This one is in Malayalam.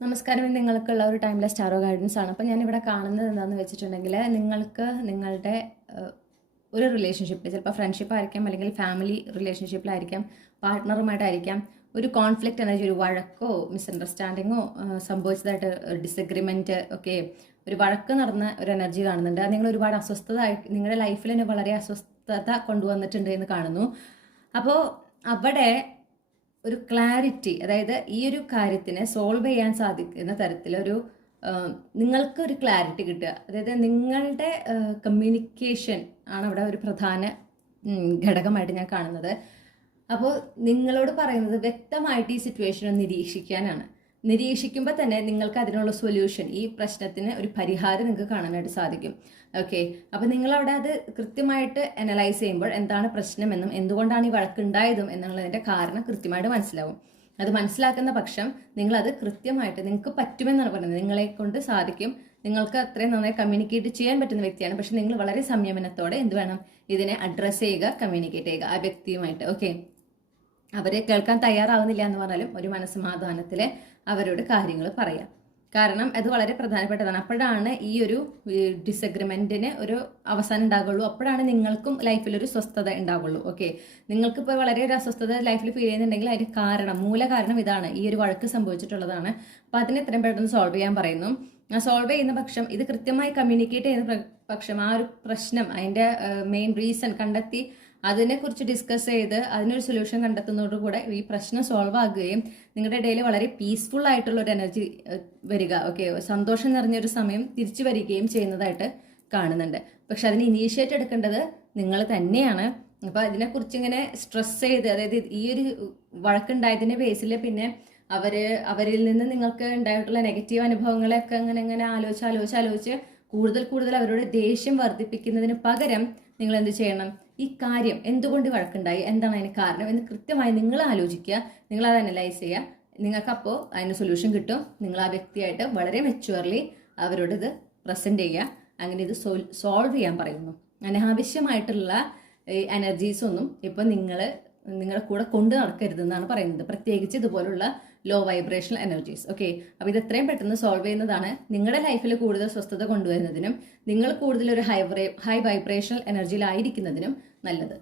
നമസ്കാരം. നിങ്ങൾക്കുള്ള ഒരു ടൈംലെസ് ടാറോ ഗൈഡൻസ് ആണ്. അപ്പോൾ ഞാനിവിടെ കാണുന്നത് എന്താണെന്ന് വെച്ചിട്ടുണ്ടെങ്കിൽ നിങ്ങൾക്ക് നിങ്ങളുടെ ഒരു റിലേഷൻഷിപ്പിൽ ചിലപ്പോൾ ഫ്രണ്ട്ഷിപ്പ് ആയിരിക്കാം, അല്ലെങ്കിൽ ഫാമിലി റിലേഷൻഷിപ്പിലായിരിക്കാം, പാർട്ട്ണറുമായിട്ടായിരിക്കാം, ഒരു കോൺഫ്ലിക്റ്റ് എനർജി, ഒരു വഴക്കോ മിസ്അണ്ടർസ്റ്റാൻഡിങ്ങോ സംഭവിച്ചതായിട്ട് ഡിസഗ്രിമെൻറ്റ് ഒക്കെ ഒരു വഴക്ക് നടന്ന ഒരു എനർജി കാണുന്നുണ്ട്. നിങ്ങൾ ഒരുപാട് നിങ്ങളുടെ ലൈഫിൽ തന്നെ വളരെ അസ്വസ്ഥത കൊണ്ടുവന്നിട്ടുണ്ട് എന്ന് കാണുന്നു. അപ്പോൾ അവിടെ ഒരു ക്ലാരിറ്റി, അതായത് ഈ ഒരു കാര്യത്തിനെ സോൾവ് ചെയ്യാൻ സാധിക്കുന്ന തരത്തിലൊരു നിങ്ങൾക്ക് ഒരു ക്ലാരിറ്റി കിട്ടുക, അതായത് നിങ്ങളുടെ കമ്മ്യൂണിക്കേഷൻ ആണ് അവിടെ ഒരു പ്രധാന ഘടകമായിട്ട് ഞാൻ കാണുന്നത്. അപ്പോൾ നിങ്ങളോട് പറയുന്നത് വ്യക്തമായിട്ട് ഈ സിറ്റുവേഷൻ നിരീക്ഷിക്കാനാണ്. നിരീക്ഷിക്കുമ്പോൾ തന്നെ നിങ്ങൾക്ക് അതിനുള്ള സൊല്യൂഷൻ, ഈ പ്രശ്നത്തിന് ഒരു പരിഹാരം നിങ്ങൾക്ക് കാണാനായിട്ട് സാധിക്കും. ഓക്കെ, അപ്പോൾ നിങ്ങളവിടെ അത് കൃത്യമായിട്ട് അനലൈസ് ചെയ്യുമ്പോൾ എന്താണ് പ്രശ്നമെന്നും എന്തുകൊണ്ടാണ് ഈ വഴക്കുണ്ടായതും എന്നുള്ളതിൻ്റെ കാരണം കൃത്യമായിട്ട് മനസ്സിലാവും. അത് മനസ്സിലാക്കുന്ന പക്ഷം നിങ്ങളത് കൃത്യമായിട്ട് നിങ്ങൾക്ക് പറ്റുമെന്നാണ് പറയുന്നത്. നിങ്ങളെ കൊണ്ട് സാധിക്കും, നിങ്ങൾക്ക് അത്രയും നന്നായി കമ്മ്യൂണിക്കേറ്റ് ചെയ്യാൻ പറ്റുന്ന വ്യക്തിയാണ്. പക്ഷെ നിങ്ങൾ വളരെ സംയമനത്തോടെ എന്ത് വേണം, ഇതിനെ അഡ്രസ്സ് ചെയ്യുക, കമ്മ്യൂണിക്കേറ്റ് ചെയ്യുക ആ വ്യക്തിയുമായിട്ട്. ഓക്കെ, അവരെ കേൾക്കാൻ തയ്യാറാവുന്നില്ല എന്ന് പറഞ്ഞാലും ഒരു മനസ്സമാധാനത്തിൽ അവരോട് കാര്യങ്ങൾ പറയാം. കാരണം അത് വളരെ പ്രധാനപ്പെട്ടതാണ്. അപ്പോഴാണ് ഈ ഒരു ഡിസഗ്രിമെന്റിന് ഒരു അവസാനം ഉണ്ടാകുള്ളൂ. അപ്പോഴാണ് നിങ്ങൾക്കും ലൈഫിലൊരു സ്വസ്ഥത ഉണ്ടാവുള്ളൂ. ഓക്കെ, നിങ്ങൾക്കിപ്പോൾ വളരെ ഒരു അസ്വസ്ഥത ലൈഫിൽ ഫീൽ ചെയ്യുന്നുണ്ടെങ്കിൽ അതിന്റെ കാരണം, മൂല കാരണം ഇതാണ്, ഈ ഒരു വഴക്ക് സംഭവിച്ചിട്ടുള്ളതാണ്. അപ്പം അതിന് എത്രയും പെട്ടെന്ന് സോൾവ് ചെയ്യാൻ പറയുന്നു. സോൾവ് ചെയ്യുന്ന പക്ഷം, ഇത് കൃത്യമായി കമ്മ്യൂണിക്കേറ്റ് ചെയ്യുന്ന പക്ഷം, ആ ഒരു പ്രശ്നം അതിന്റെ മെയിൻ റീസൺ കണ്ടെത്തി അതിനെക്കുറിച്ച് ഡിസ്കസ് ചെയ്ത് അതിനൊരു സൊല്യൂഷൻ കണ്ടെത്തുന്നതോടുകൂടെ ഈ പ്രശ്നം സോൾവ് ആകുകയും നിങ്ങളുടെ ഇടയിൽ വളരെ പീസ്ഫുൾ ആയിട്ടുള്ള ഒരു എനർജി വരിക, ഓക്കെ, സന്തോഷം നിറഞ്ഞൊരു സമയം തിരിച്ചു വരികയും ചെയ്യുന്നതായിട്ട് കാണുന്നുണ്ട്. പക്ഷെ അതിന് ഇനീഷ്യേറ്റ് എടുക്കേണ്ടത് നിങ്ങൾ തന്നെയാണ്. അപ്പോൾ അതിനെക്കുറിച്ച് ഇങ്ങനെ സ്ട്രെസ് ചെയ്ത്, അതായത് ഈ ഒരു വഴക്കുണ്ടായതിൻ്റെ ബേസിൽ പിന്നെ അവരിൽ നിന്ന് നിങ്ങൾക്ക് ഉണ്ടായിട്ടുള്ള നെഗറ്റീവ് അനുഭവങ്ങളെയൊക്കെ അങ്ങനെ ആലോചിച്ച് കൂടുതൽ അവരോട് ദേഷ്യം വർദ്ധിപ്പിക്കുന്നതിന് പകരം നിങ്ങൾ എന്ത് ചെയ്യണം, ഈ കാര്യം എന്തുകൊണ്ട് വഴക്കുണ്ടായി, എന്താണ് അതിന് കാരണം എന്ന് കൃത്യമായി നിങ്ങൾ ആലോചിക്കുക, നിങ്ങൾ അത് അനലൈസ് ചെയ്യുക. നിങ്ങൾക്കപ്പോൾ അതിന് സൊല്യൂഷൻ കിട്ടും. നിങ്ങൾ ആ വ്യക്തിയായിട്ട് വളരെ മെച്യൂർലി അവരോട് ഇത് പ്രസന്റ് ചെയ്യുക. അങ്ങനെ ഇത് സോൾവ് ചെയ്യാൻ പറയുന്നു. അനാവശ്യമായിട്ടുള്ള എനർജീസ് ഒന്നും ഇപ്പം നിങ്ങളുടെ കൂടെ കൊണ്ടു നടക്കരുതെന്നാണ് പറയുന്നത്, പ്രത്യേകിച്ച് ഇതുപോലുള്ള ലോ വൈബ്രേഷണൽ എനർജീസ്. ഓക്കെ, അപ്പോൾ ഇത് എത്രയും പെട്ടെന്ന് സോൾവ് ചെയ്യുന്നതാണ് നിങ്ങളുടെ ലൈഫിൽ കൂടുതൽ സ്വസ്ഥത കൊണ്ടുവരുന്നതിനും നിങ്ങൾ കൂടുതൽ ഒരു ഹൈ വൈബ്രേഷണൽ എനർജിയിലായിരിക്കുന്നതിനും നല്ലത്.